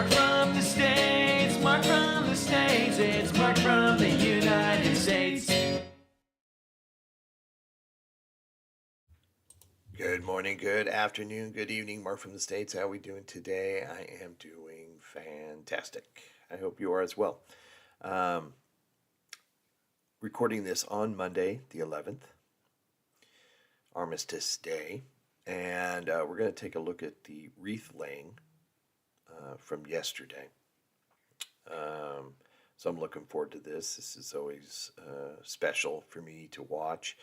Mark from the States, Mark from the States, it's Mark from the United States. Good morning, good afternoon, good evening, Mark from the States. How are we doing today? I am doing fantastic. I hope you are as well. Recording this on Monday, the 11th, Armistice Day, and we're going to take a look at the wreath laying from yesterday. So I'm looking forward to this. This is always special for me to watch.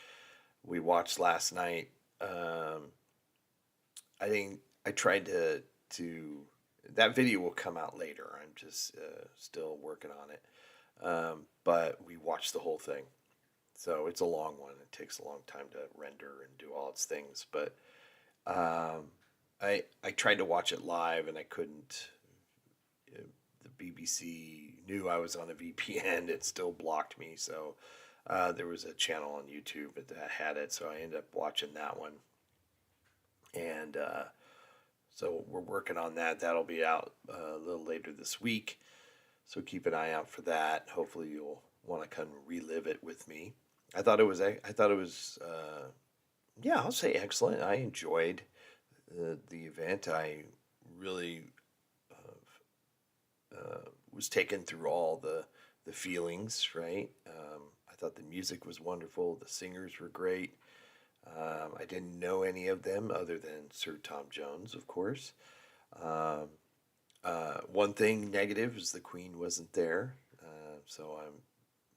We watched last night. I tried to that video will come out later. I'm just still working on it. But we watched the whole thing. So it's a long one. It takes a long time to render and do all its things. But I tried to watch it live and I couldn't. The BBC knew I was on a VPN. It still blocked me. So there was a channel on YouTube that had it. So I ended up watching that one. And so we're working on that. That'll be out a little later this week. So keep an eye out for that. Hopefully you'll want to come relive it with me. I thought it was yeah, I'll say excellent. I enjoyed the event. I really was taken through all the feelings, right? I thought the music was wonderful. The singers were great. I didn't know any of them other than Sir Tom Jones, of course. One thing negative is the Queen wasn't there. So I'm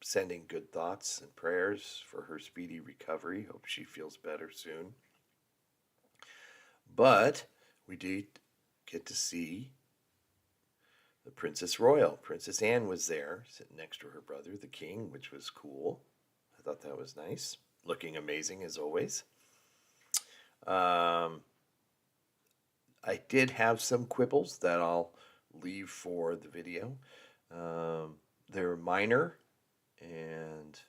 sending good thoughts and prayers for her speedy recovery. Hope she feels better soon. But we did get to see the Princess Royal. Princess Anne was there, sitting next to her brother, the King, which was cool. I thought that was nice. Looking amazing as always. I did have some quibbles that I'll leave for the video. They're minor and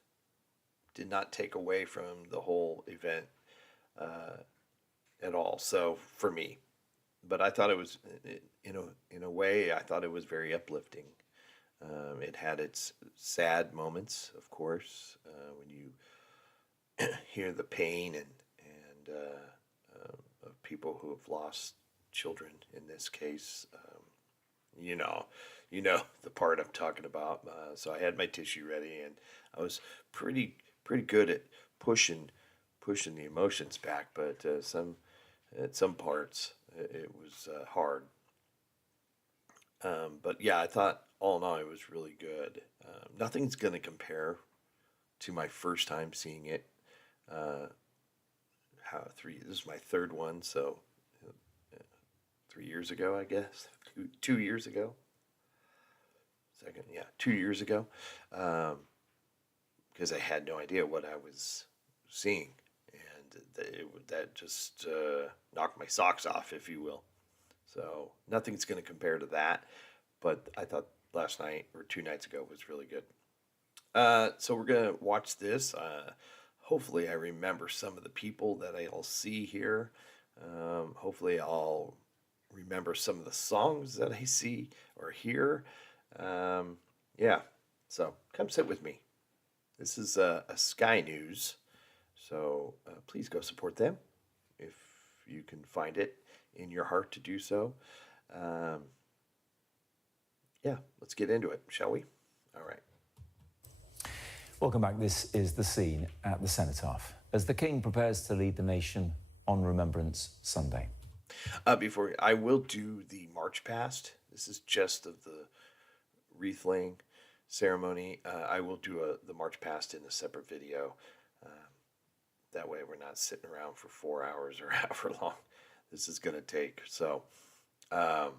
did not take away from the whole event at all. So for me, but I thought it was in a way I thought it was very uplifting. It had its sad moments, of course, when you hear the pain and of people who have lost children in this case. You know the part I'm talking about. So I had my tissue ready, and I was pretty good at pushing the emotions back. But at some parts it was hard. But yeah, I thought all in all it was really good. Nothing's gonna compare to my first time seeing it. This is my third one, so 3 years ago, I guess. 2 years ago. 2 years ago. Because I had no idea what I was seeing. And that just knocked my socks off, if you will. So nothing's going to compare to that. But I thought last night, or 2 nights ago, was really good. So we're going to watch this. Hopefully I remember some of the people that I'll see here. Hopefully I'll remember some of the songs that I see or hear. Yeah, so come sit with me. This is a Sky News, so please go support them if you can find it in your heart to do so. Yeah, let's get into it, shall we? All right. Welcome back. This is the scene at the Cenotaph as the King prepares to lead the nation on Remembrance Sunday. Before I will do the march past. This is just of the wreath laying ceremony. I will do the march past in a separate video. That way we're not sitting around for 4 hours or however long this is going to take. So, yeah,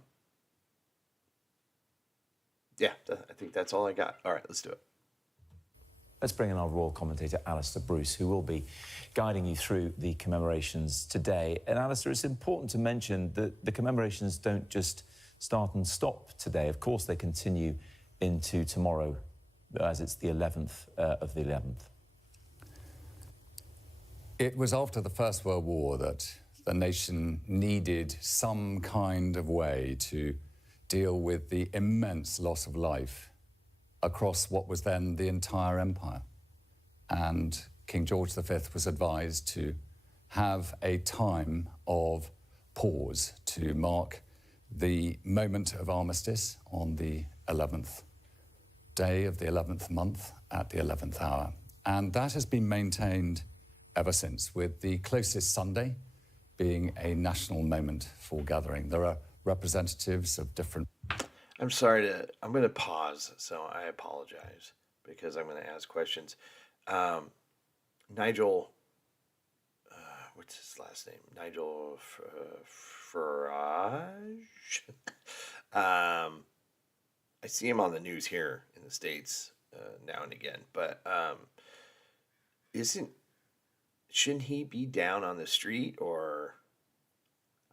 I think that's all I got. All right, let's do it. Let's bring in our royal commentator, Alistair Bruce, who will be guiding you through the commemorations today. And Alistair, it's important to mention that the commemorations don't just start and stop today. Of course, they continue into tomorrow, as it's the 11th of the 11th. It was after the First World War that the nation needed some kind of way to deal with the immense loss of life across what was then the entire empire. And King George V was advised to have a time of pause to mark the moment of armistice on the 11th day of the 11th month at the 11th hour. And that has been maintained ever since, with the closest Sunday being a national moment for gathering. There are representatives of different... I'm going to pause, so I apologize, because I'm going to ask questions. Nigel, what's his last name? Nigel Farage? I see him on the news here in the States now and again, but shouldn't he be down on the street? Or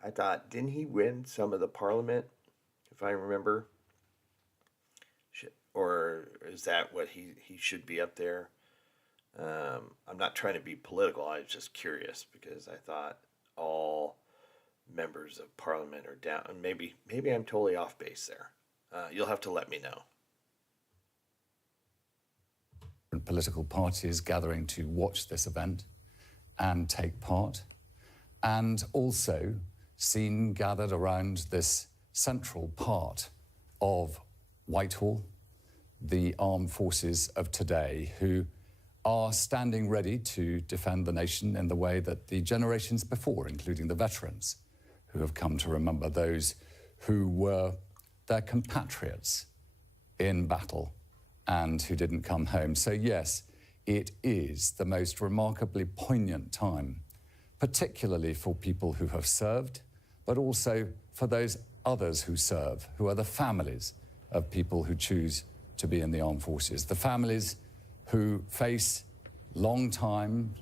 I thought, didn't he win some of the parliament, if I remember? Or is that what he should be up there? I'm not trying to be political. I was just curious, because I thought all members of parliament are down. Maybe I'm totally off base there. You'll have to let me know. Political parties gathering to watch this event and take part, and also seen gathered around this central part of Whitehall, the armed forces of today, who are standing ready to defend the nation in the way that the generations before, including the veterans, who have come to remember those who were their compatriots in battle and who didn't come home. So yes, it is the most remarkably poignant time, particularly for people who have served, but also for those others who serve, who are the families of people who choose to be in the armed forces, the families who face long time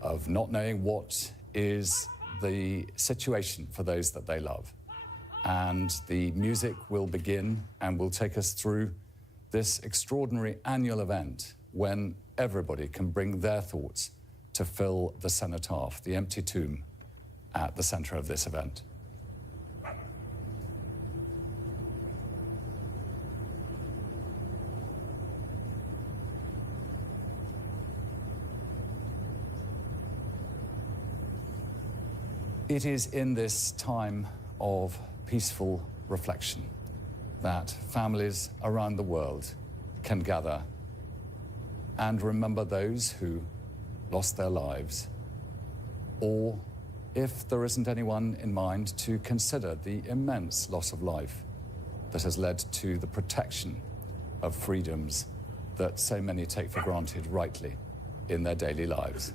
of not knowing what is the situation for those that they love. And the music will begin and will take us through this extraordinary annual event when everybody can bring their thoughts to fill the Cenotaph, the empty tomb, at the center of this event. It is in this time of peaceful reflection that families around the world can gather and remember those who lost their lives, or, if there isn't anyone in mind, to consider the immense loss of life that has led to the protection of freedoms that so many take for granted rightly in their daily lives.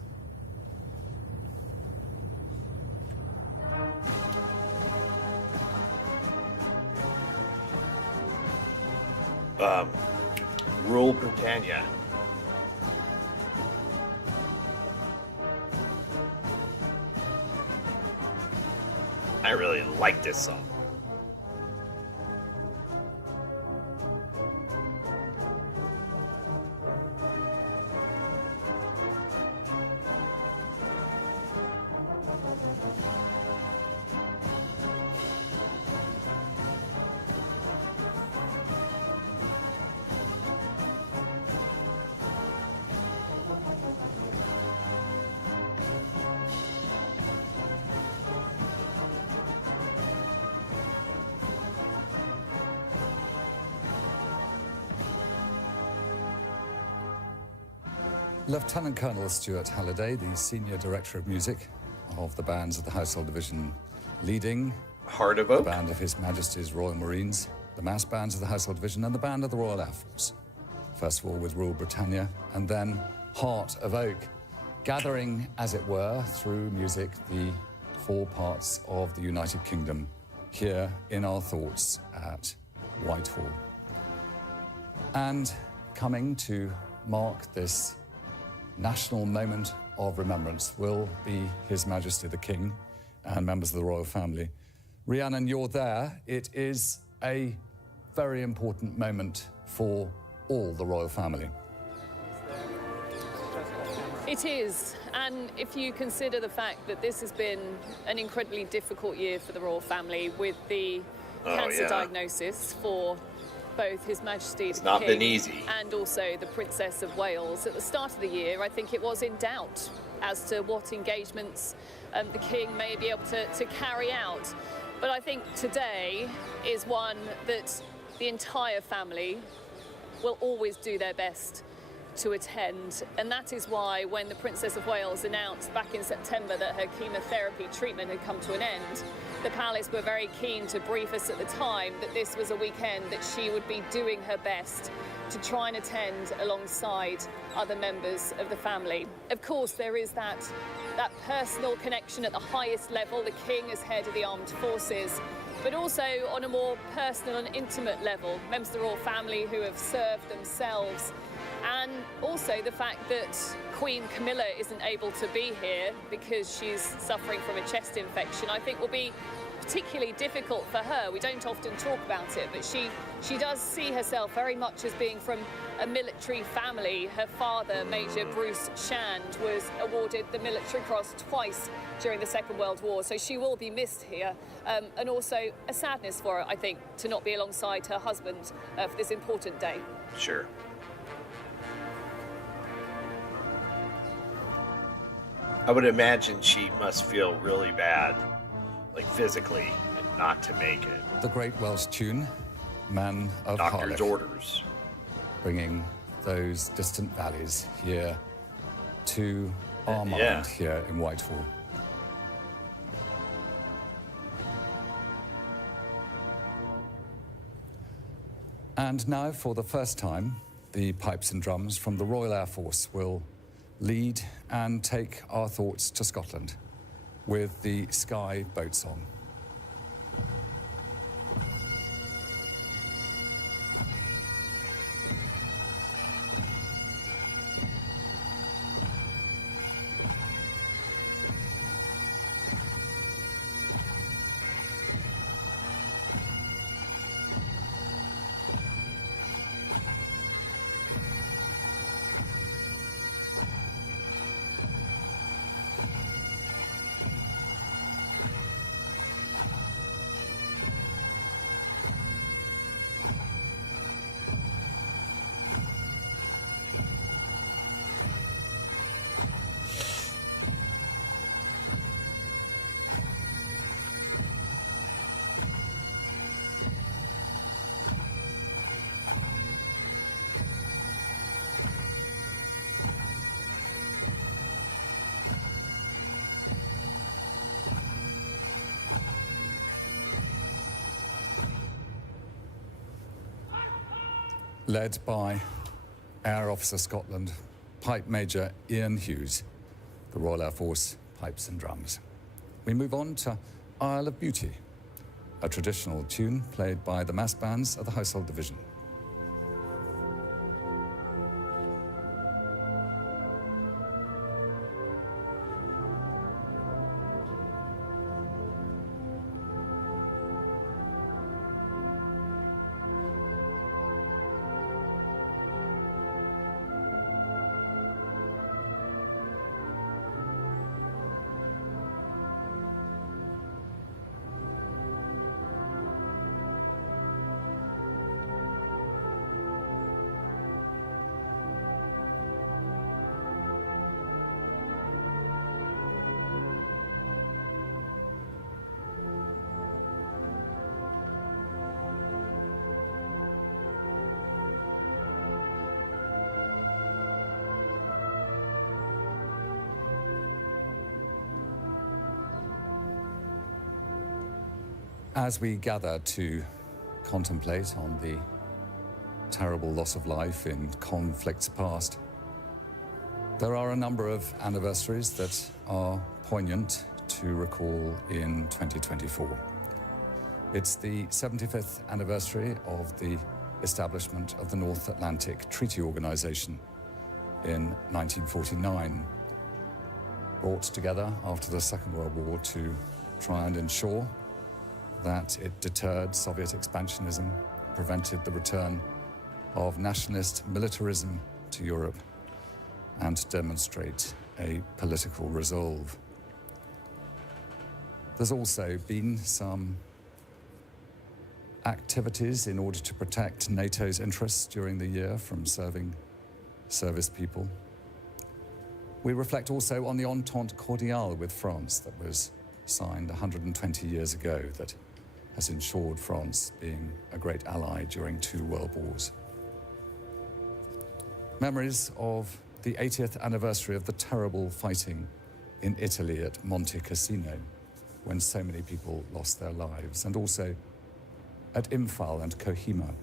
Rule Britannia. I really like this song. Lieutenant Colonel Stuart Halliday, the Senior Director of Music of the bands of the Household Division, leading Heart of the Oak. band of His Majesty's Royal Marines, the mass bands of the Household Division, and the band of the Royal Air Force. First of all with Rule Britannia, and then Heart of Oak, gathering, as it were, through music, the four parts of the United Kingdom here in our thoughts at Whitehall. And coming to mark this national moment of remembrance will be His Majesty the King and members of the royal family. Rhiannon, you're there. It is a very important moment for all the royal family. It is, and if you consider the fact that this has been an incredibly difficult year for the royal family, with the cancer yeah. diagnosis for both His Majesty the not King been easy. and also the Princess of Wales. At the start of the year, I think it was in doubt as to what engagements the King may be able to carry out. But I think today is one that the entire family will always do their best to attend, and that is why when the Princess of Wales announced back in September that her chemotherapy treatment had come to an end, the palace were very keen to brief us at the time that this was a weekend that she would be doing her best to try and attend alongside other members of the family. Of course, there is that personal connection at the highest level, the King as head of the armed forces, but also on a more personal and intimate level, members of the royal family who have served themselves. And also the fact that Queen Camilla isn't able to be here because she's suffering from a chest infection, I think will be particularly difficult for her. We don't often talk about it, but she does see herself very much as being from a military family. Her father, Major Bruce Shand, was awarded the Military Cross twice during the Second World War, so she will be missed here. And also a sadness for her, I think, to not be alongside her husband for this important day. Sure. I would imagine she must feel really bad, like physically, and not to make it. The great Welsh tune, Man of Doctor's Harlech, orders. bringing those distant valleys here to our mind Yeah. here in Whitehall. And now, for the first time, the pipes and drums from the Royal Air Force will lead and take our thoughts to Scotland with the Skye Boat Song. Led by Air Officer Scotland, Pipe Major Ian Hughes, the Royal Air Force Pipes and Drums. We move on to Isle of Beauty, a traditional tune played by the mass bands of the Household Division. As we gather to contemplate on the terrible loss of life in conflicts past, there are a number of anniversaries that are poignant to recall in 2024. It's the 75th anniversary of the establishment of the North Atlantic Treaty Organization in 1949, brought together after the Second World War to try and ensure that it deterred Soviet expansionism, prevented the return of nationalist militarism to Europe, and demonstrate a political resolve. There's also been some activities in order to protect NATO's interests during the year from service people. We reflect also on the Entente Cordiale with France that was signed 120 years ago, that has ensured France being a great ally during 2 world wars. Memories of the 80th anniversary of the terrible fighting in Italy at Monte Cassino, when so many people lost their lives, and also at Imphal and Kohima.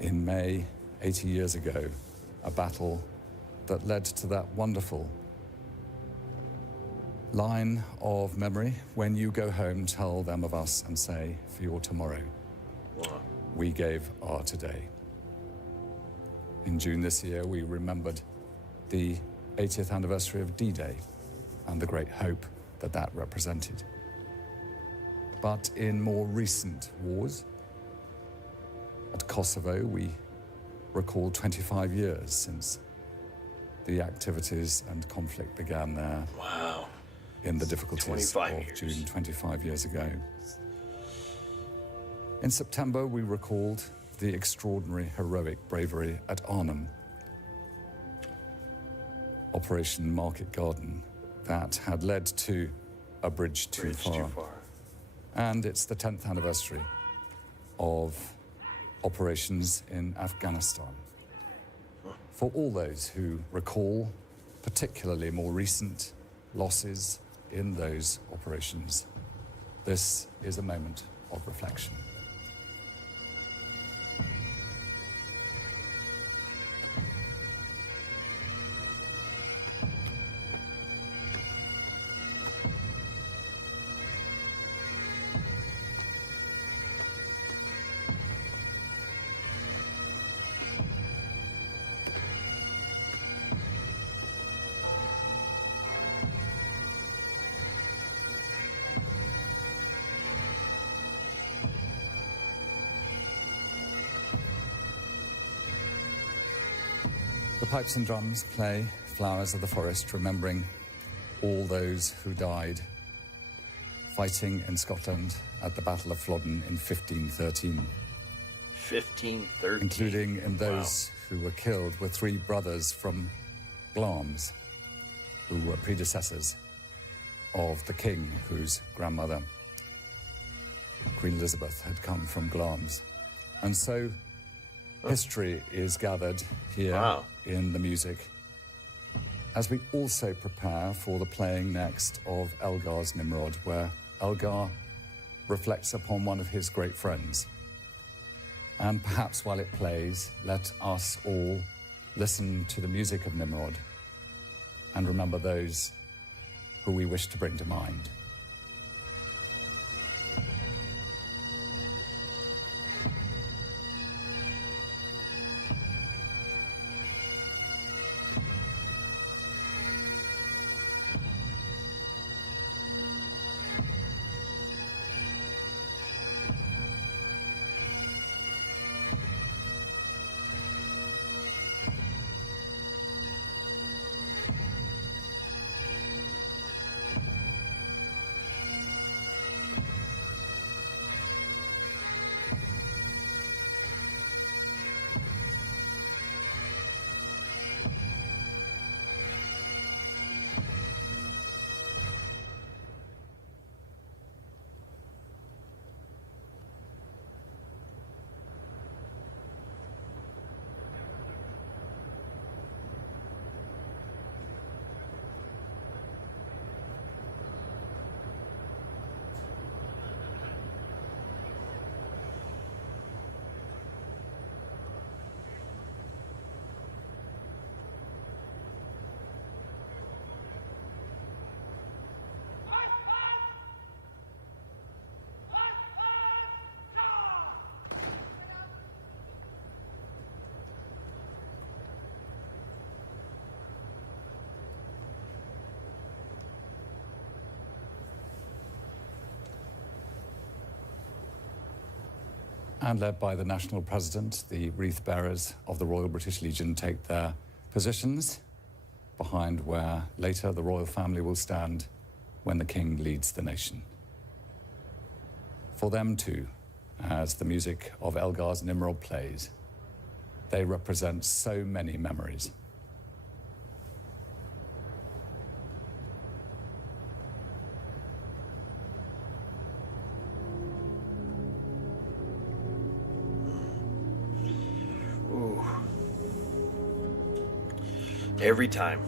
In May, 80 years ago, a battle that led to that wonderful line of memory: when you go home, tell them of us and say, for your tomorrow, we gave our today. In June this year, we remembered the 80th anniversary of D-Day and the great hope that that represented. But in more recent wars, at Kosovo, we recall 25 years since the activities and conflict began there. Wow. In the difficulties 25 of years. June 25 years ago. In September, we recalled the extraordinary heroic bravery at Arnhem, Operation Market Garden, that had led to a bridge too far. And it's the 10th anniversary of operations in Afghanistan. For all those who recall particularly more recent losses in those operations, this is a moment of reflection. The pipes and drums play Flowers of the Forest, remembering all those who died fighting in Scotland at the Battle of Flodden in 1513. 1513. Including in those who were killed were 3 brothers from Glamis, who were predecessors of the king whose grandmother, Queen Elizabeth, had come from Glamis. And so history is gathered here in the music, as we also prepare for the playing next of Elgar's Nimrod, where Elgar reflects upon one of his great friends. And perhaps while it plays, let us all listen to the music of Nimrod and remember those who we wish to bring to mind. And led by the National President, the wreath bearers of the Royal British Legion take their positions behind where later the royal family will stand when the King leads the nation. For them too, as the music of Elgar's Nimrod plays, they represent so many memories. Ooh. Every time.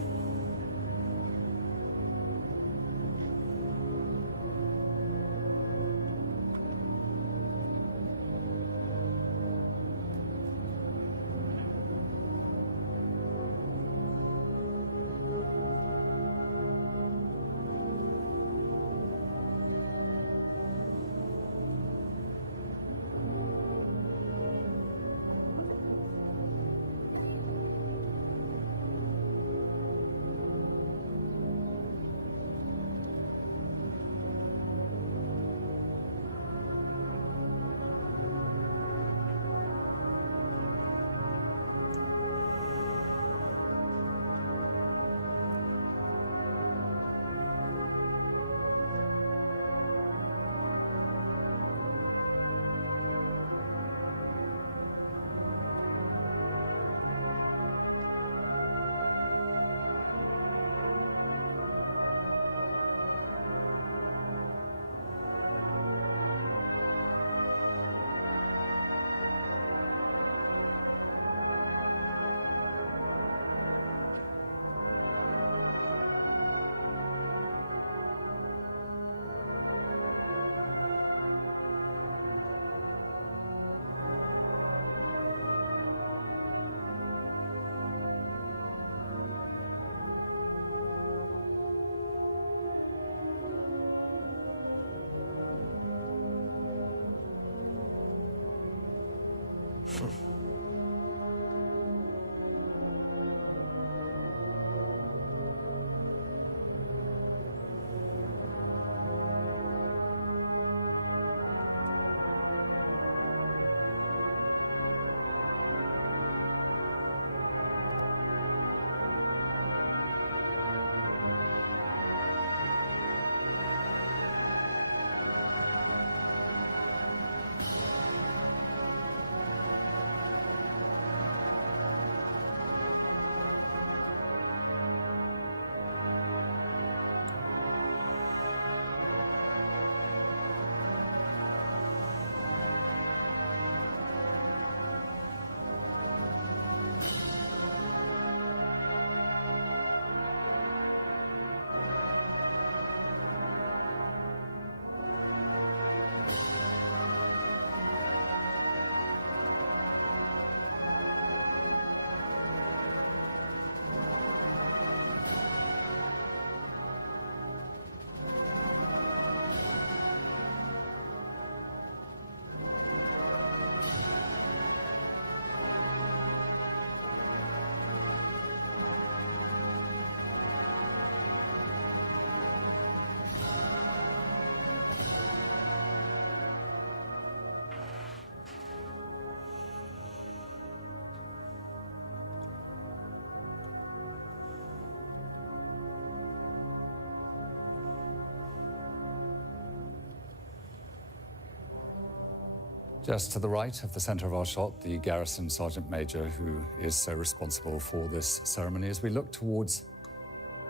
Just to the right of the centre of our shot, the Garrison Sergeant Major, who is so responsible for this ceremony, as we look towards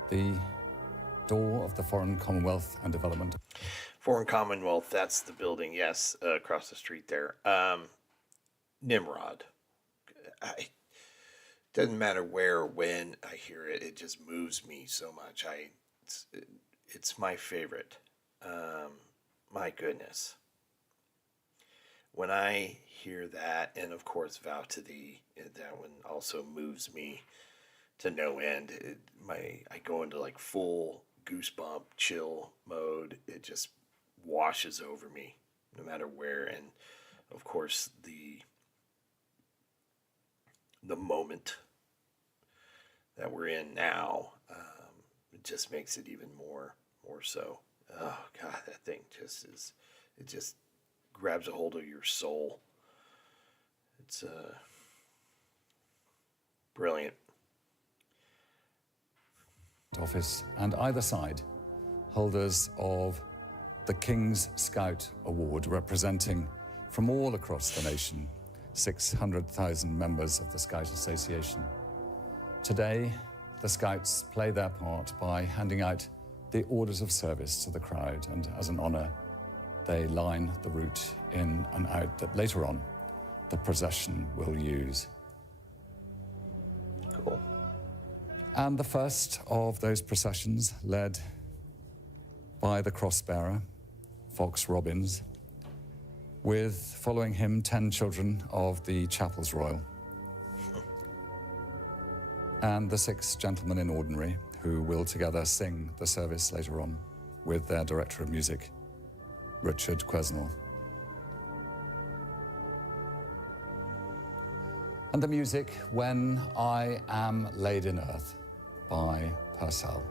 the door of the Foreign Commonwealth and Development. Foreign Commonwealth, that's the building, yes, across the street there. Nimrod. Doesn't matter where or when I hear it, it just moves me so much. It's my favorite. My goodness. When I hear that, and of course Vow to Thee, that one also moves me to no end. I go into like full goosebump chill mode. It just washes over me no matter where. And of course the moment that we're in now, it just makes it even more so. Oh God, that thing it just grabs a hold of your soul. It's brilliant. Office, and either side, holders of the King's Scout Award, representing from all across the nation 600,000 members of the Scout Association. Today, the Scouts play their part by handing out the orders of service to the crowd, and as an honour, they line the route in and out that later on the procession will use. Cool. And the first of those processions, led by the crossbearer, Fox Robbins, with following him 10 children of the Chapels Royal, and the 6 gentlemen in ordinary, who will together sing the service later on with their director of music, Richard Quesnel. And the music, When I Am Laid in Earth, by Purcell.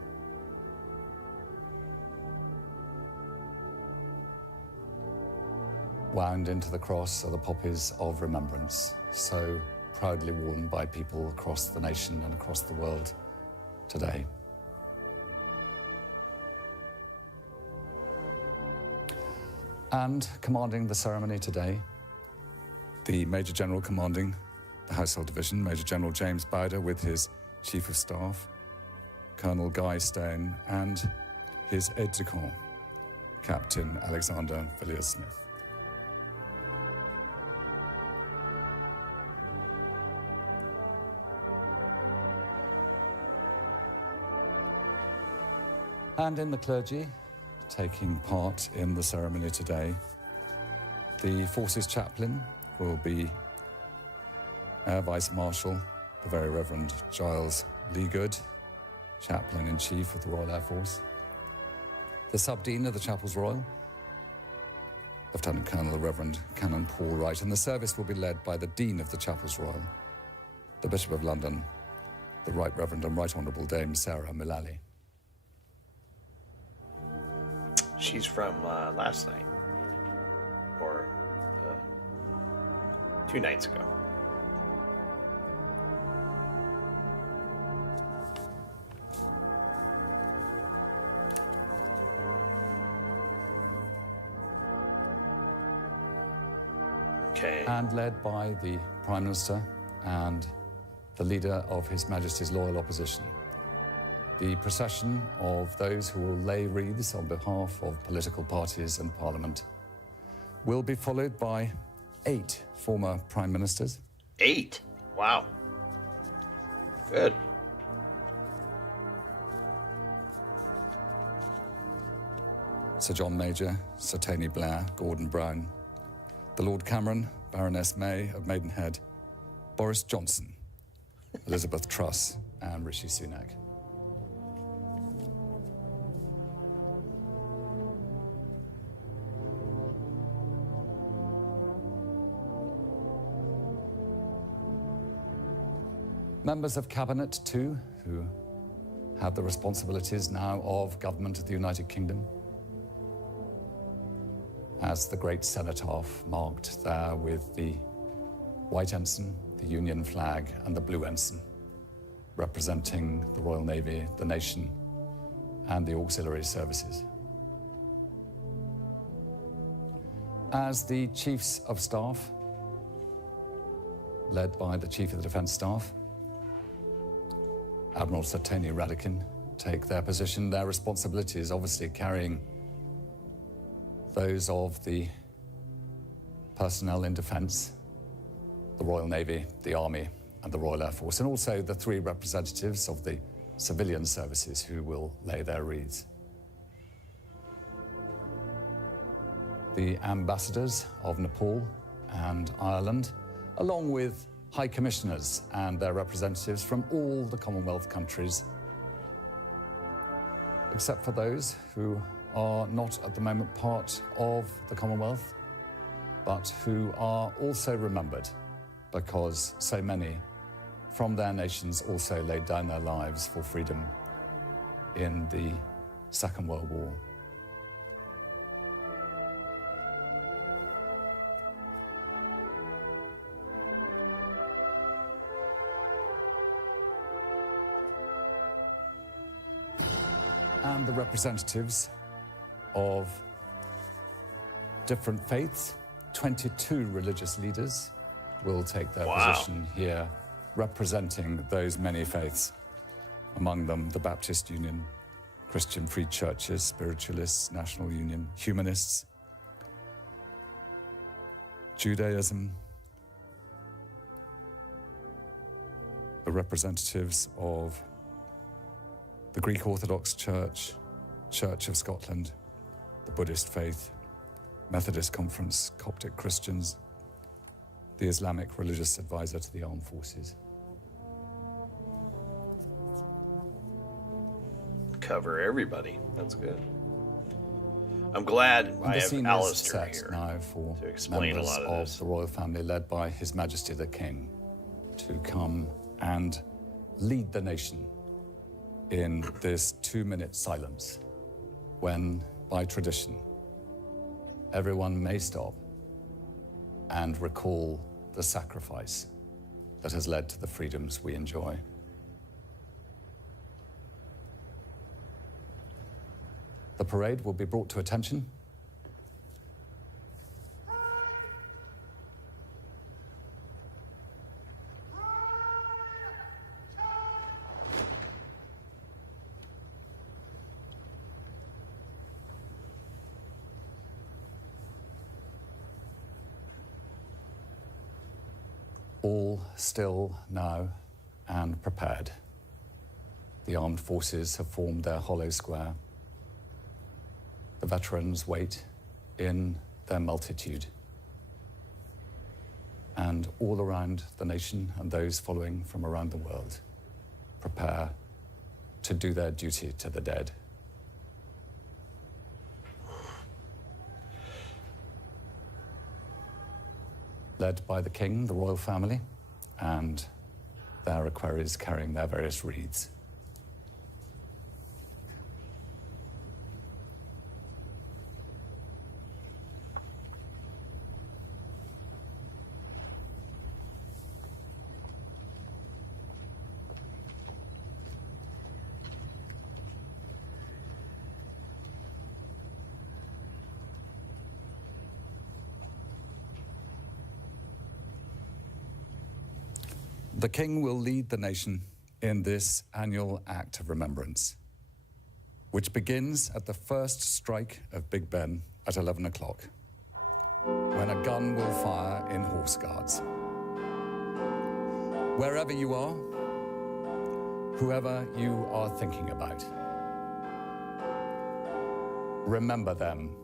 Wound into the cross are the poppies of remembrance, so proudly worn by people across the nation and across the world today. And commanding the ceremony today, the Major General commanding the Household Division, Major General James Bowder, with his Chief of Staff, Colonel Guy Stone, and his aide-de-camp, Captain Alexander Villiers-Smith. And in the clergy, taking part in the ceremony today, the Forces Chaplain will be Air Vice Marshal, the Very Reverend Giles Leagood, Chaplain-in-Chief of the Royal Air Force. The Sub-Dean of the Chapels Royal, Lieutenant Colonel the Reverend Canon Paul Wright, and the service will be led by the Dean of the Chapels Royal, the Bishop of London, the Right Reverend and Right Honourable Dame Sarah Mullally. She's from last night, or 2 nights ago. Okay. And led by the Prime Minister and the leader of His Majesty's Loyal Opposition, the procession of those who will lay wreaths on behalf of political parties and Parliament will be followed by 8 former Prime Ministers. 8? Wow. Good. Sir John Major, Sir Tony Blair, Gordon Brown, the Lord Cameron, Baroness May of Maidenhead, Boris Johnson, Elizabeth Truss, and Rishi Sunak. Members of Cabinet, too, who have the responsibilities now of Government of the United Kingdom, as the great Cenotaph marked there with the white ensign, the Union flag, and the blue ensign, representing the Royal Navy, the nation, and the auxiliary services. As the Chiefs of Staff, led by the Chief of the Defence Staff, Admiral Sir Tony Radakin, take their position, their responsibilities obviously carrying those of the personnel in defence, the Royal Navy, the Army, and the Royal Air Force, and also the 3 representatives of the civilian services who will lay their wreaths. The ambassadors of Nepal and Ireland, along with High Commissioners and their representatives from all the Commonwealth countries, except for those who are not at the moment part of the Commonwealth, but who are also remembered because so many from their nations also laid down their lives for freedom in the Second World War. And the representatives of different faiths. 22 religious leaders will take their Wow. position here, representing those many faiths. Among them, the Baptist Union, Christian Free Churches, Spiritualists, National Union, Humanists, Judaism, the representatives of the Greek Orthodox Church, Church of Scotland, the Buddhist faith, Methodist Conference, Coptic Christians, the Islamic religious advisor to the armed forces. Cover everybody. That's good. I'm glad And I the have scene is Alistair set here now for to explain a members lot of of this. the royal family led by His Majesty the King to come and lead the nation in this 2-minute silence when, by tradition, everyone may stop and recall the sacrifice that has led to the freedoms we enjoy. The parade will be brought to attention. All still now and prepared. The armed forces have formed their hollow square. The veterans wait in their multitude. And all around the nation and those following from around the world prepare to do their duty to the dead. Led by the king, the royal family, and their equerries carrying their various wreaths. The king will lead the nation in this annual act of remembrance, which begins at the first strike of Big Ben at 11 o'clock, when a gun will fire in Horse Guards. Wherever you are, whoever you are thinking about, remember them.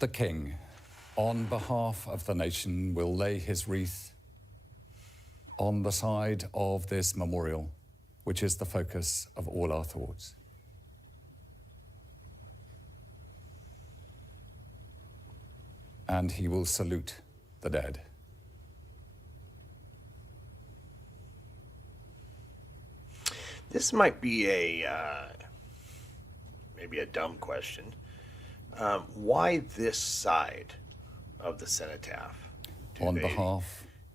The King, on behalf of the nation, will lay his wreath on the side of this memorial, which is the focus of all our thoughts. And he will salute the dead. This might be maybe a dumb question. Why this side of the cenotaph?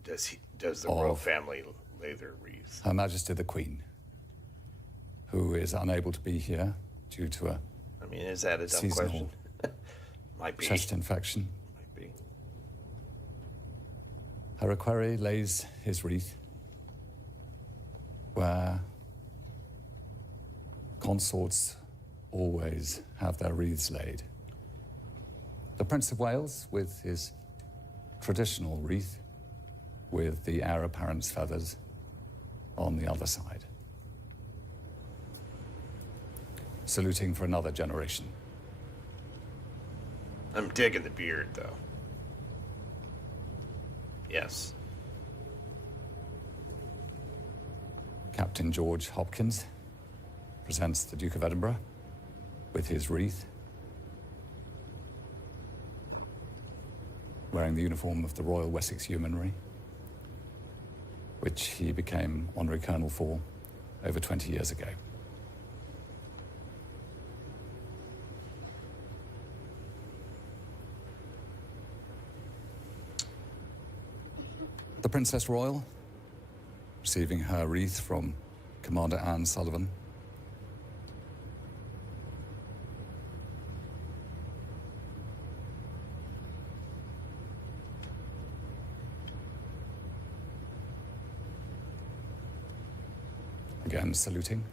Does the royal family lay their wreaths? Her Majesty the Queen, who is unable to be here due to a is that a dumb seasonal question? Might be. chest infection. Might be. Her equerry lays his wreath where consorts always have their wreaths laid. The Prince of Wales with his traditional wreath with the heir apparent's feathers on the other side. Saluting for another generation. I'm digging the beard, though. Yes. Captain George Hopkins presents the Duke of Edinburgh with his wreath, wearing the uniform of the Royal Wessex Yeomanry, which he became honorary colonel for over 20 years ago. The Princess Royal, receiving her wreath from Commander Anne Sullivan. Again, saluting.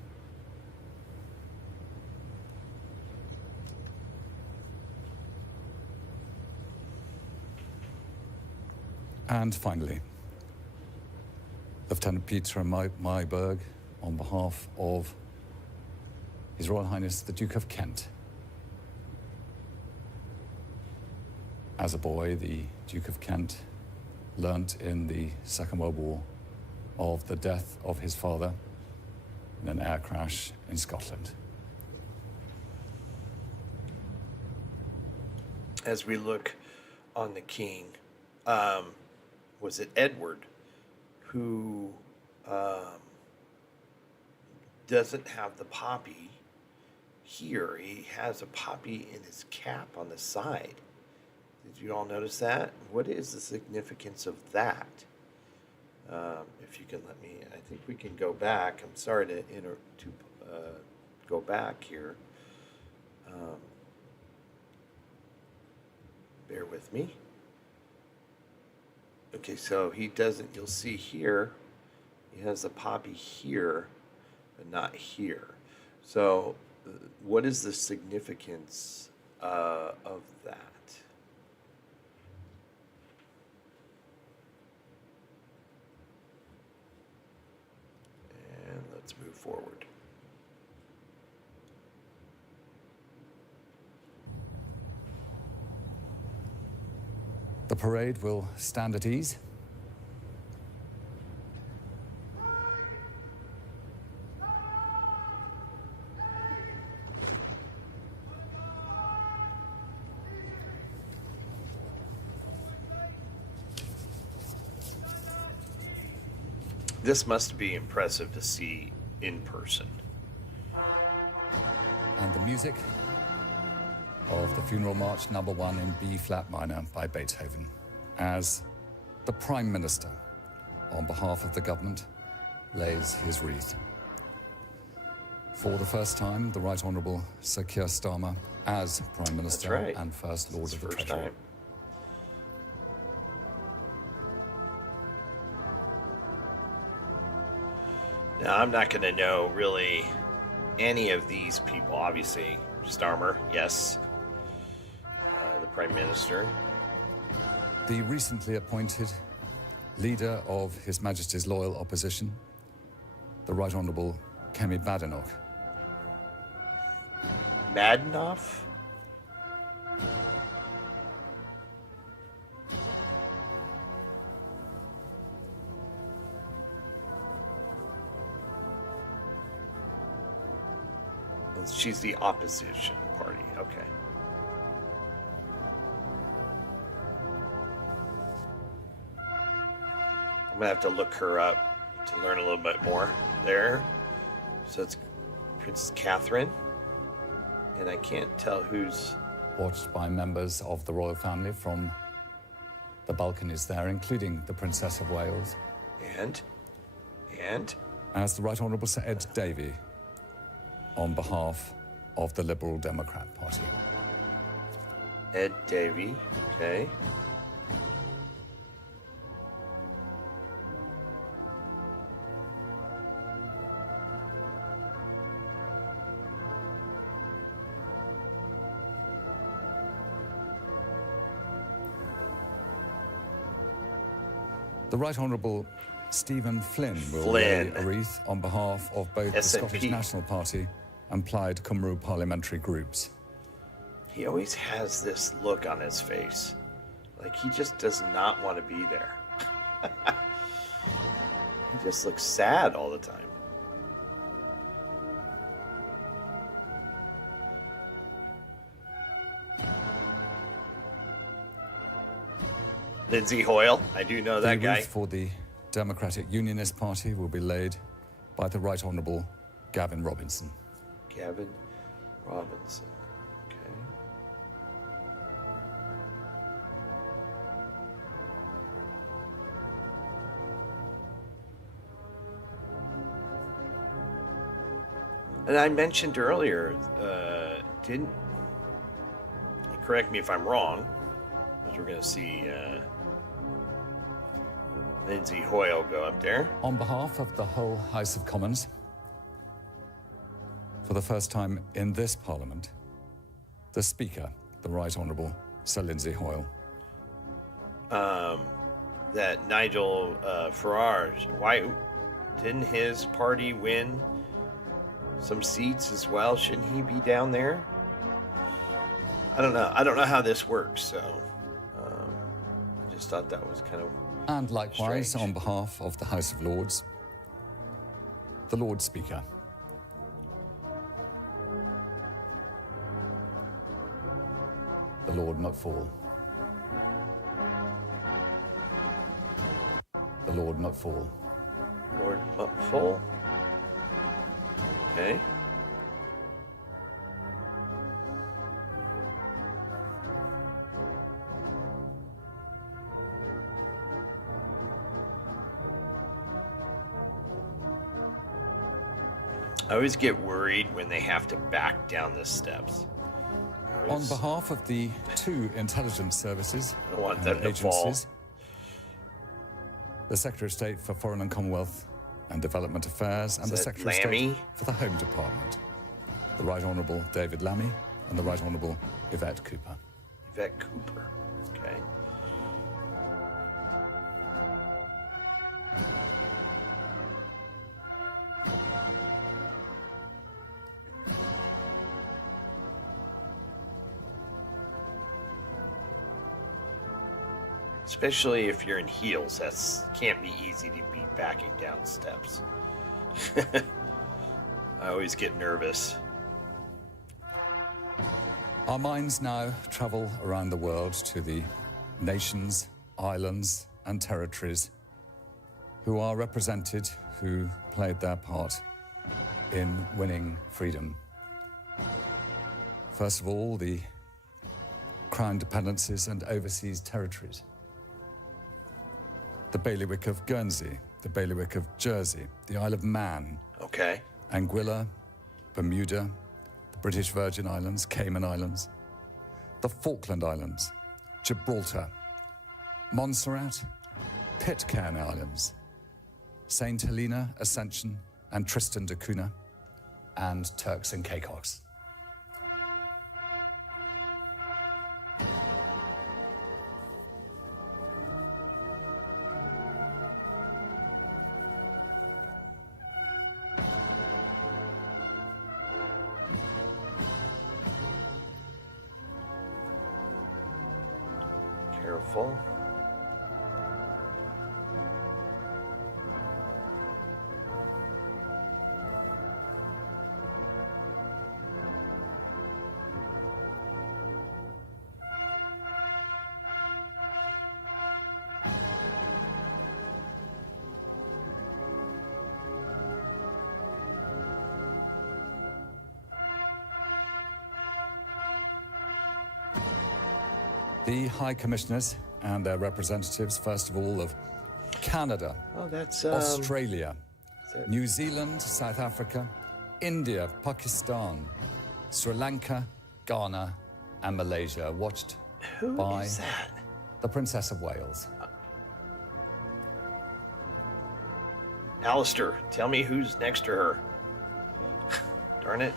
And finally, Lieutenant Peter Myberg, on behalf of His Royal Highness the Duke of Kent. As a boy, the Duke of Kent learnt in the Second World War of the death of his father in an air crash in Scotland. As we look on the king, was it Edward who doesn't have the poppy here? He has a poppy in his cap on the side. Did you all notice that? What is the significance of that? If you can let me, I think we can go back. I'm sorry to go back here. Bear with me. Okay, so he doesn't, you'll see here, he has the poppy here, but not here. So what is the significance of that? And let's move forward. The parade will stand at ease. This must be impressive to see in person. And the music of the Funeral March No. 1 in B-flat minor by Beethoven, as the Prime Minister, on behalf of the government, lays his wreath. For the first time, the Right Honourable Sir Keir Starmer, as Prime Minister and First Lord of the Treasury. Now, I'm not going to know really any of these people. Obviously, Starmer, yes. The Prime Minister. The recently appointed leader of His Majesty's loyal opposition, the Right Honourable Kemi Badenoch. Badenoch? She's the opposition party. Okay. I'm gonna have to look her up to learn a little bit more there. So it's Princess Catherine, and I can't tell who's Watched by members of the royal family from the Balkanies there, including the Princess of Wales. and As the Right Honourable Sir Ed Davey, on behalf of the Liberal Democrat Party. Ed Davey. Okay. The Right Honourable Stephen Flynn will Flynn. lay a wreath on behalf of both the SNP. Scottish National Party and Plaid Cymru parliamentary groups. He always has this look on his face, like he just does not want to be there. He just looks sad all the time. Lindsay Hoyle, I do know that The guy. wreath for the Democratic Unionist Party will be laid by the Right Honourable Gavin Robinson. Gavin Robinson. Okay. And I mentioned earlier, didn't, correct me if I'm wrong, as we're going to see Lindsay Hoyle go up there. On behalf of the whole House of Commons, for the first time in this Parliament, the Speaker, the Right Honourable Sir Lindsay Hoyle. That Nigel Farage, why didn't his party win some seats as well? Shouldn't he be down there? I don't know. I don't know how this works, so I just thought that was kind of And likewise, strange. on behalf of the House of Lords, the Lord Speaker. The Lord Mcfall. The Lord Mcfall. Lord Mcfall. Okay. I always get worried when they have to back down the steps. I On always- behalf of the two intelligence services I want and them to agencies, the Secretary of State for Foreign and Commonwealth and Development Affairs, and the that Secretary of Lammy? State for the Home Department, the Right Honourable David Lammy and the Right Honourable Yvette Cooper. Yvette Cooper. Okay. Especially if you're in heels, that's can't be easy to be backing down steps. I always get nervous. Our minds now travel around the world to the nations, islands, and territories who are represented, who played their part in winning freedom. First of all, the Crown dependencies and overseas territories. The bailiwick of Guernsey, the bailiwick of Jersey, the Isle of Man, Okay. Anguilla, Bermuda, the British Virgin Islands, Cayman Islands, the Falkland Islands, Gibraltar, Montserrat, Pitcairn Islands, St. Helena, Ascension, and Tristan da Cunha, and Turks and Caicos. Careful. the High Commissioners and their representatives, first of all, of Canada, Oh, that's Australia, that- New Zealand, South Africa, India, Pakistan, Sri Lanka, Ghana, and Malaysia, watched Who by is that? the Princess of Wales. Alistair, tell me who's next to her. Darn it.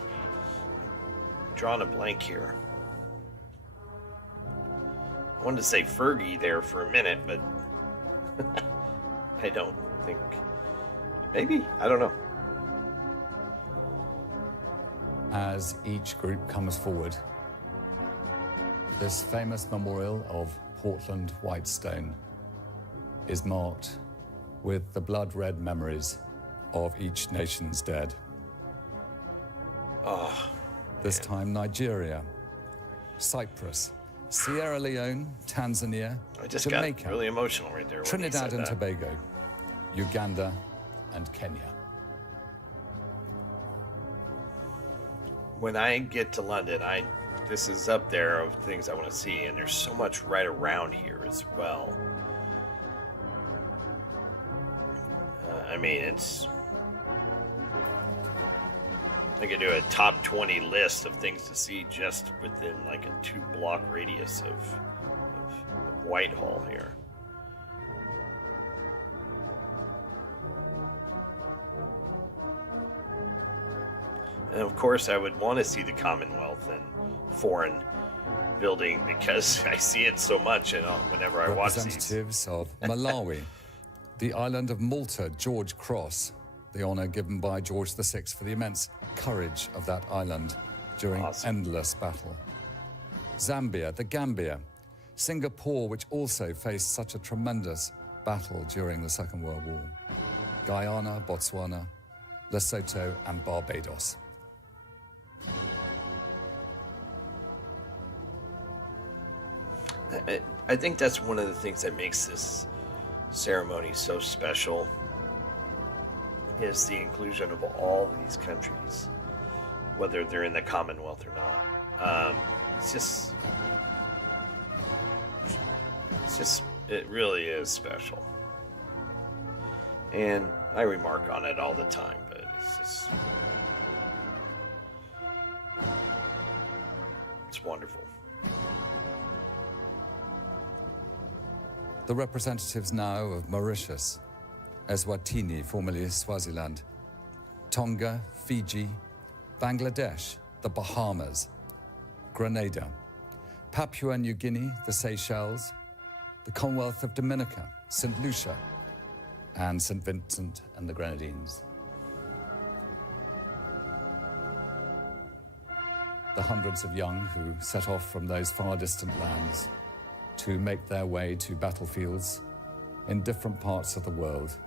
I'm drawing a blank here. I wanted to say Fergie there for a minute, but I don't think. Maybe? I don't know. As each group comes forward, this famous memorial of Portland white stone is marked with the blood-red memories of each nation's dead. Oh, This time Nigeria, Cyprus, Sierra Leone, Tanzania, I just Jamaica, got really emotional right there. When you Trinidad said and that. Tobago, Uganda, and Kenya. When I get to London, this is up there of things I want to see, and there's so much right around here as well. I mean, I could do a top 20 list of things to see just within like a 2-block radius of Whitehall here. And of course, I would want to see the Commonwealth and foreign building because I see it so much, and whenever I watch these. Representatives of Malawi, the island of Malta, George Cross, the honour given by George VI for the immense courage of that island during Awesome. endless battle. Zambia, the Gambia, Singapore, which also faced such a tremendous battle during the Second World War, Guyana, Botswana, Lesotho, and Barbados. I think that's one of the things that makes this ceremony so special is the inclusion of all these countries, whether they're in the Commonwealth or not. It really is special. And I remark on it all the time, but it's wonderful. The representatives now of Mauritius, Eswatini, formerly Swaziland, Tonga, Fiji, Bangladesh, the Bahamas, Grenada, Papua New Guinea, the Seychelles, the Commonwealth of Dominica, St. Lucia, and St. Vincent and the Grenadines. The hundreds of young who set off from those far distant lands to make their way to battlefields in different parts of the world.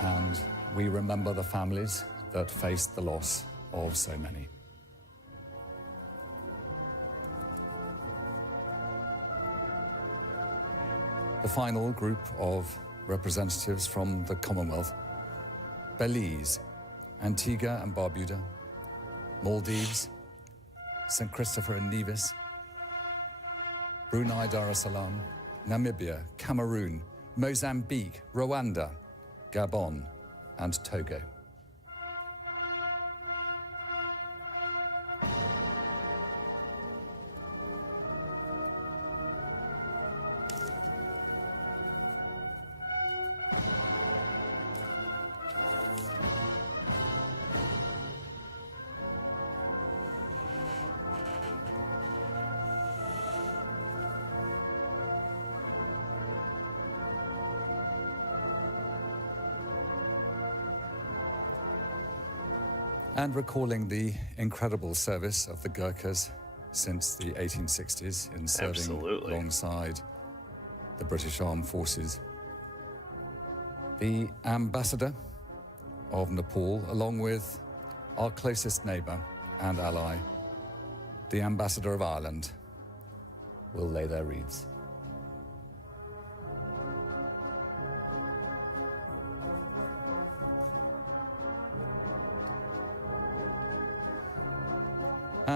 And we remember the families that faced the loss of so many. The final group of representatives from the Commonwealth: Belize, Antigua and Barbuda, Maldives, St. Christopher and Nevis, Brunei Darussalam, Namibia, Cameroon, Mozambique, Rwanda, Gabon, and Togo. And recalling the incredible service of the Gurkhas since the 1860s in serving Absolutely. alongside the British Armed Forces. The ambassador of Nepal, along with our closest neighbour and ally, the ambassador of Ireland, will lay their wreaths.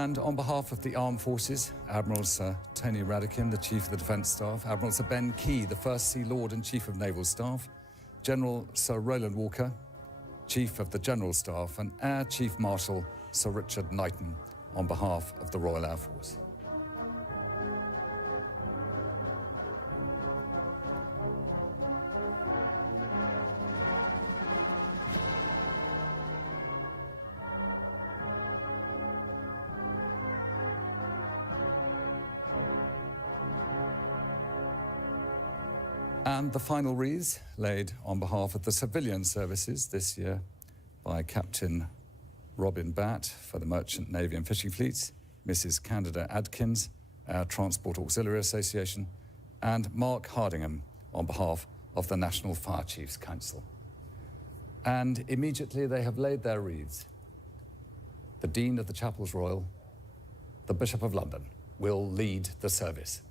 And on behalf of the Armed Forces, Admiral Sir Tony Radakin, the Chief of the Defence Staff, Admiral Sir Ben Key, the First Sea Lord and Chief of Naval Staff, General Sir Roland Walker, Chief of the General Staff, and Air Chief Marshal Sir Richard Knighton, on behalf of the Royal Air Force. And the final wreaths, laid on behalf of the civilian services this year by Captain Robin Batt for the Merchant Navy and Fishing Fleets, Mrs. Candida Adkins, Air Transport Auxiliary Association, and Mark Hardingham on behalf of the National Fire Chiefs Council. And immediately they have laid their wreaths. The Dean of the Chapels Royal, the Bishop of London, will lead the service.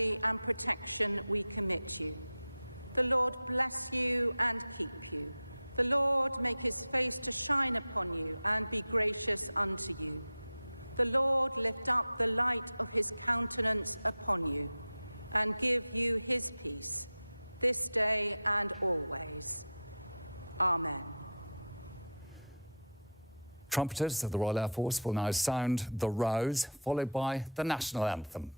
blessing and protection we commit you. The Lord bless you and keep you. The Lord make his face to shine upon you and be gracious unto you. The Lord lift up the light of his countenance upon you and give you his peace, this day and always. Amen. Trumpeters of the Royal Air Force will now sound the rouse, followed by the national anthem.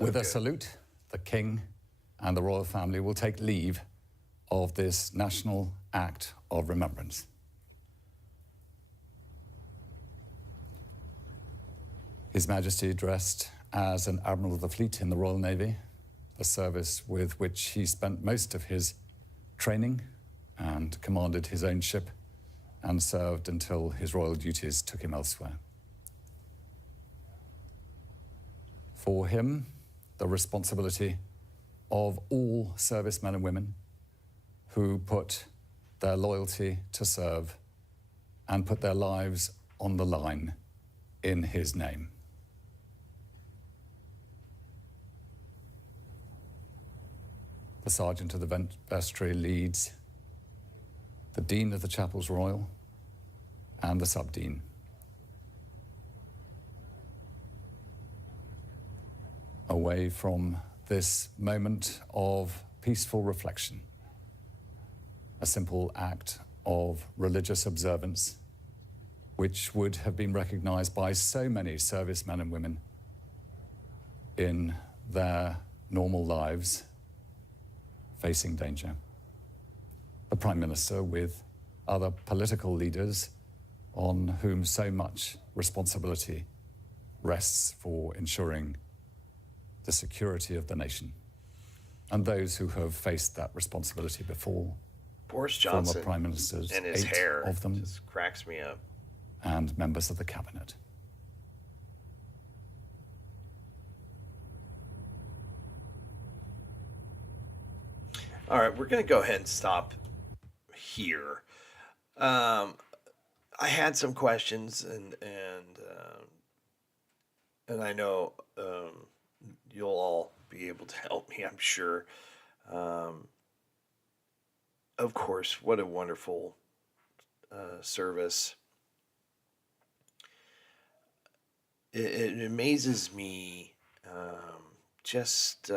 With a salute, the King and the royal family will take leave of this national act of remembrance. His Majesty, dressed as an Admiral of the Fleet in the Royal Navy, the service with which he spent most of his training and commanded his own ship and served until his royal duties took him elsewhere. For him, the responsibility of all servicemen and women who put their loyalty to serve and put their lives on the line in his name. The Sergeant of the Vestry leads the Dean of the Chapels Royal and the Sub-Dean. Away from this moment of peaceful reflection, a simple act of religious observance, which would have been recognized by so many servicemen and women in their normal lives facing danger. The Prime Minister, with other political leaders on whom so much responsibility rests for ensuring the security of the nation, and those who have faced that responsibility before. Boris Johnson former Prime Ministers, and his 8 hair of them, just cracks me up. and members of the cabinet. All right, we're going to go ahead and stop here. I had some questions, and I know you'll all be able to help me, I'm sure. Of course, what a wonderful service. It amazes me, just, you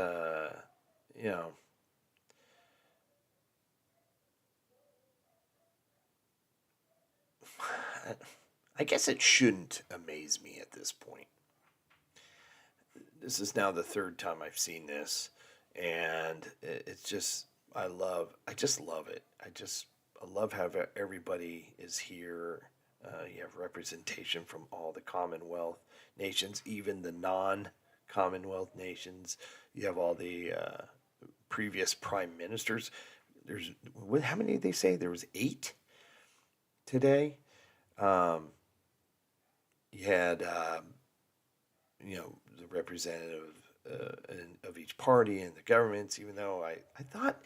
know, I guess it shouldn't amaze me at this point. This is now the third time I've seen this, and it's just, I just love it. I love how everybody is here. You have representation from all the Commonwealth nations, even the non-Commonwealth nations. You have all the previous prime ministers. How many did they say? There was 8 today. You had, the representative of each party and the governments, even though I thought,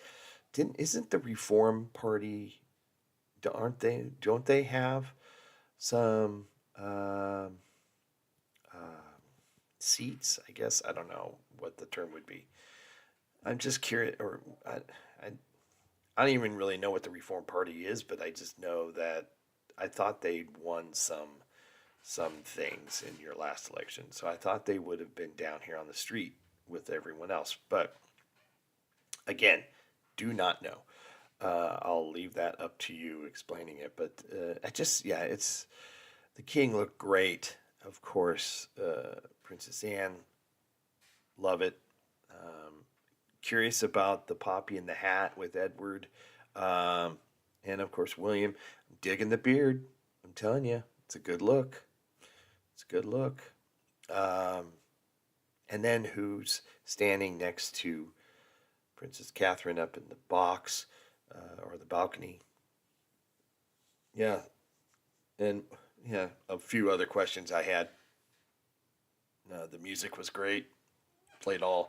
isn't the Reform Party, don't they have some seats, I guess. I don't know what the term would be. I'm just curious, or I don't even really know what the Reform Party is, but I just know that I thought they'd won some things in your last election. So I thought they would have been down here on the street with everyone else. But again, do not know. I'll leave that up to you explaining it. But it's the king looked great. Of course, Princess Anne, love it. Curious about the poppy in the hat with Edward. And of course, William. I'm digging the beard. I'm telling you, it's a good look. It's a good look. And then who's standing next to Princess Catherine up in the box or the balcony? Yeah. And yeah, a few other questions I had. The music was great. Played a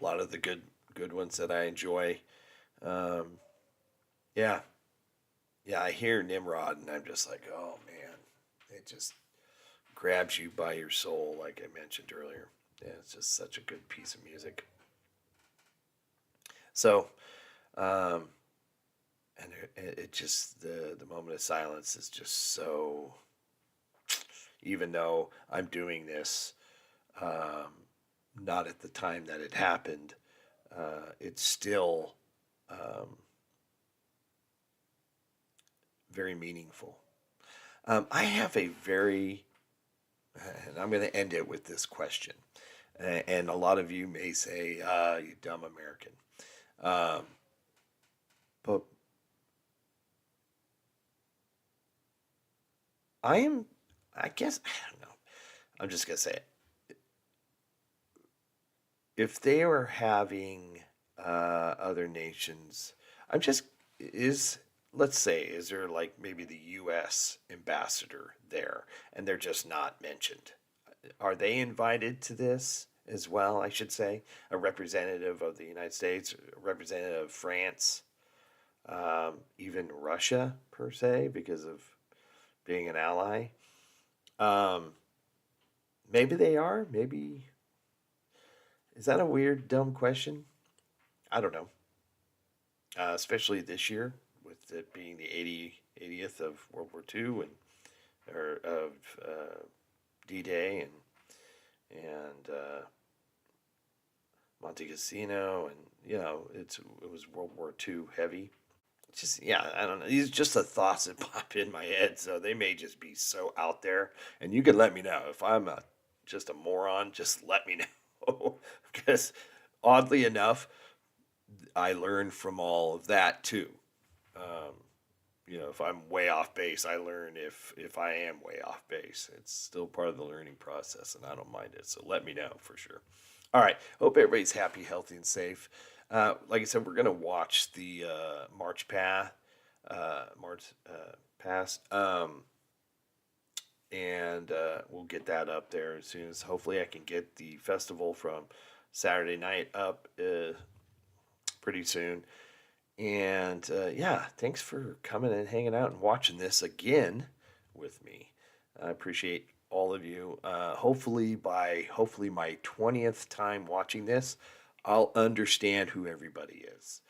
lot of the good ones that I enjoy. Yeah, I hear Nimrod, and I'm just like, oh man, it just grabs you by your soul, like I mentioned earlier. Yeah, it's just such a good piece of music. So, and it just the moment of silence is just so. Even though I'm doing this, not at the time that it happened, it's still very meaningful. I have a very, and I'm going to end it with this question. And a lot of you may say, you dumb American. But I guess, I don't know. I'm just going to say it. If they were having other nations, let's say, is there like maybe the U.S. ambassador there and they're just not mentioned? Are they invited to this as well, I should say? A representative of the United States, a representative of France, even Russia, per se, because of being an ally. Maybe they are. Maybe. Is that a weird, dumb question? I don't know. Especially this year, with it being the 80th of World War II or of D-Day and Monte Cassino, and it was World War II heavy. Just I don't know. These are just the thoughts that pop in my head, so they may just be so out there. And you can let me know if I'm just a moron. Just let me know, because oddly enough, I learned from all of that too. If I'm way off base, I learn if I am way off base. It's still part of the learning process, and I don't mind it. So let me know for sure. All right. Hope everybody's happy, healthy, and safe. Like I said, we're gonna watch the March Past, and we'll get that up there as soon as. Hopefully, I can get the festival from Saturday night up pretty soon. And thanks for coming and hanging out and watching this again with me. I appreciate all of you. Hopefully my 20th time watching this, I'll understand who everybody is.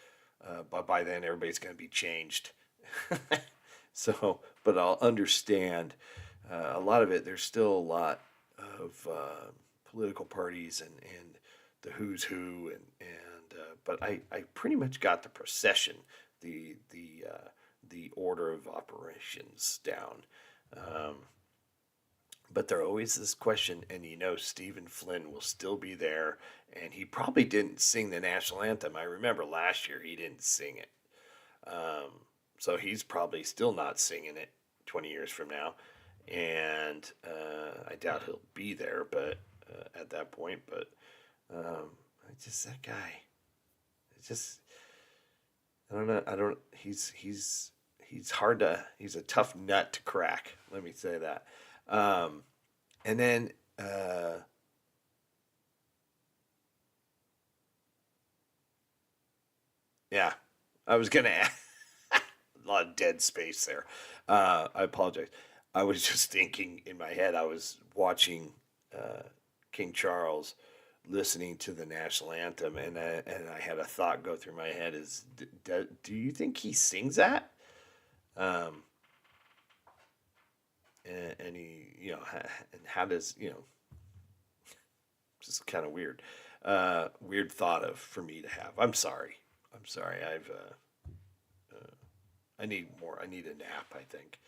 But by then, everybody's going to be changed. But I'll understand a lot of it. There's still a lot of political parties and the who's who, but I pretty much got the procession, the order of operations down. But there always this question, and Stephen Flynn will still be there, and he probably didn't sing the national anthem. I remember last year he didn't sing it. So he's probably still not singing it 20 years from now. And I doubt he'll be there but at that point. But that guy. I don't know. He's a tough nut to crack. Let me say that. And then, I was going to add a lot of dead space there. I apologize. I was just thinking in my head, I was watching King Charles, listening to the national anthem, and I had a thought go through my head: is do you think he sings that? And he, you know, and how does, you know, just kind of weird, weird thought for me to have. I'm sorry. I need more. I need a nap, I think.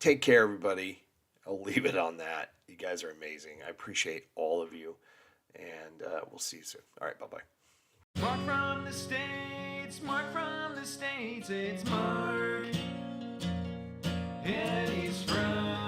Take care, everybody. I'll leave it on that. You guys are amazing. I appreciate all of you, and we'll see you soon. All right, bye-bye. Mark from the States, Mark from the States, it's Mark, and he's from